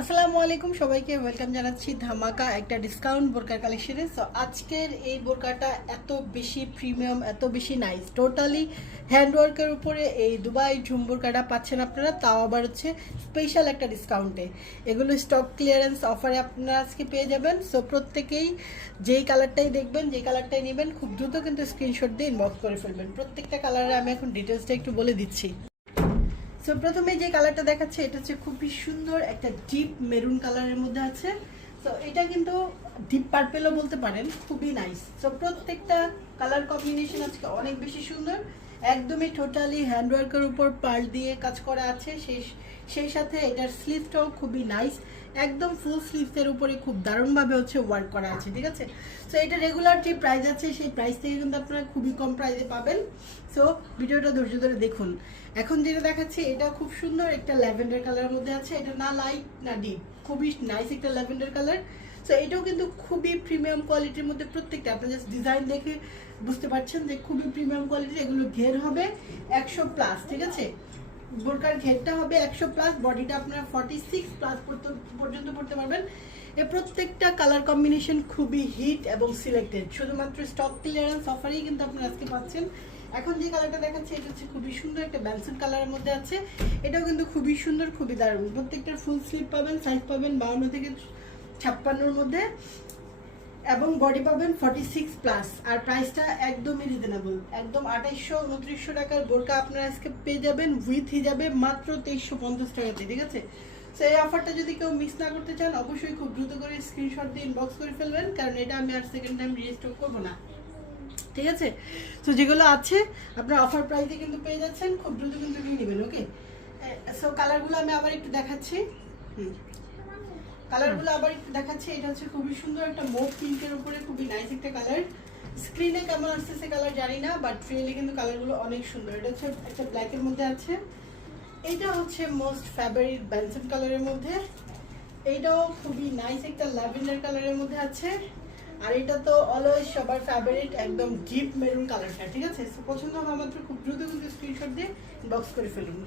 আসসালামু আলাইকুম সবাইকে ওয়েলকাম জানাচ্ছি ধামাকা একটা ডিসকাউন্ট বোরকার কালেকশনে। সো আজকের এই বোরকাটা এত বেশি প্রিমিয়াম, এত বেশি নাইস, টোটালি হ্যান্ডওয়ার্কের উপরে এই দুবাই ঝুম বোরকাটা পাচ্ছেন আপনারা, তাও আবার হচ্ছে স্পেশাল একটা ডিসকাউন্টে। এগুলো স্টক ক্লিয়ারেন্স অফারে আপনারা আজকে পেয়ে যাবেন। সো প্রত্যেকেই যেই কালারটাই দেখবেন, যেই কালারটাই নেবেন, খুব দ্রুত কিন্তু স্ক্রিনশট দিয়ে ইনবক্স করে ফেলবেন। প্রত্যেকটা কালারে আমি এখন ডিটেলসটা একটু বলে দিচ্ছি। সো প্রথমে যে কালারটা দেখাচ্ছে এটা হচ্ছে খুবই সুন্দর একটা ডিপ মেরুন কালারের মধ্যে আছে। সো এটা কিন্তু ডিপ পার্পেলও বলতে পারেন, খুবই নাইস। সো প্রত্যেকটা কালার কম্বিনেশন আজকে অনেক বেশি সুন্দর, একদমই টোটালি হ্যান্ডওয়ার্কের উপর পার্ল দিয়ে কাজ করা আছে। সেই সাথে এটার স্লিভটাও খুবই নাইস, একদম ফুল স্লিভসের উপরে খুব দারুণভাবে হচ্ছে ওয়ার্ক করা আছে, ঠিক আছে। সো এটা রেগুলার যে প্রাইস আছে সেই প্রাইস থেকে কিন্তু আপনারা খুবই কম প্রাইসে পাবেন। সো ভিডিওটা ধৈর্য ধরে দেখুন। এখন যেটা দেখাচ্ছি এটা খুব সুন্দর একটা ল্যাভেন্ডার কালারের মধ্যে আছে। এটা না লাইট না ডিপ, খুবই নাইস একটা ল্যাভেন্ডার কালার। সো এটাও কিন্তু খুবই প্রিমিয়াম কোয়ালিটির মধ্যে, প্রত্যেকটা আপনার জাস্ট ডিজাইন দেখে বুঝতে পারছেন যে খুবই প্রিমিয়াম কোয়ালিটির। এগুলো ঘের হবে 100+, ঠিক আছে। বোরকার ঘেরটা হবে 100+, বডিটা আপনারা 46+ পর্যন্ত পড়তে পারবেন। এর প্রত্যেকটা কালার কম্বিনেশন খুবই হিট এবং সিলেক্টেড, শুধুমাত্র স্টক ক্লিয়ারেন্স অফারেই কিন্তু আপনারা আজকে পাচ্ছেন। এখন যে কালারটা দেখাচ্ছে এটা হচ্ছে খুবই সুন্দর একটা ব্যালসন কালারের মধ্যে আছে। এটাও কিন্তু খুবই সুন্দর, খুবই দারুণ। প্রত্যেকটার ফুল স্লিভ পাবেন, সাইজ পাবেন 52 থেকে 56-র মধ্যে, এবং বডি পাবেন 46+। আর প্রাইসটা একদমই রিজনেবল, একদম 2800-2900 টাকার বোরকা আপনারা আজকে পেয়ে যাবেন উইথ হিজাবে মাত্র 2350 টাকাতে, ঠিক আছে। সো এই অফারটা যদি কেউ মিস না করতে চান অবশ্যই খুব দ্রুত করে স্ক্রিনশট দিয়ে ইনবক্স করে ফেলবেন, কারণ এটা আমি আর সেকেন্ড টাইম রিস্টক করবো না, ঠিক আছে। তো যেগুলো আছে আপনার অফার প্রাইসে কিন্তু পেয়ে যাচ্ছেন, খুব দ্রুত কিন্তু নিয়ে নেবেন, ওকে। সো কালারগুলো আমি আবার একটু দেখাচ্ছি। কালারগুলো আবার একটু দেখাচ্ছি। এটা হচ্ছে খুবই সুন্দর একটা মোভ পিঙ্কের উপরে, খুবই নাইস একটা কালার। স্ক্রিনে কেমন আসছে সে কালার জানি না, বাট রিয়েলি কিন্তু কালারগুলো অনেক সুন্দর। এটা হচ্ছে একটা ব্ল্যাকের মধ্যে আছে। এটা হচ্ছে মোস্ট ফেভারিট বেনসন কালারের মধ্যে। এইটাও খুবই নাইস একটা ল্যাভেন্ডার কালারের মধ্যে আছে। আর এটা তো অলওয়েজ সবার ফেভারিট একদম ডিপ মেরুন কালারটা, ঠিক আছে। পছন্দ হওয়া মাত্র খুব দ্রুত কিন্তু স্ক্রিনশট দিয়ে বক্স করে ফেলুন।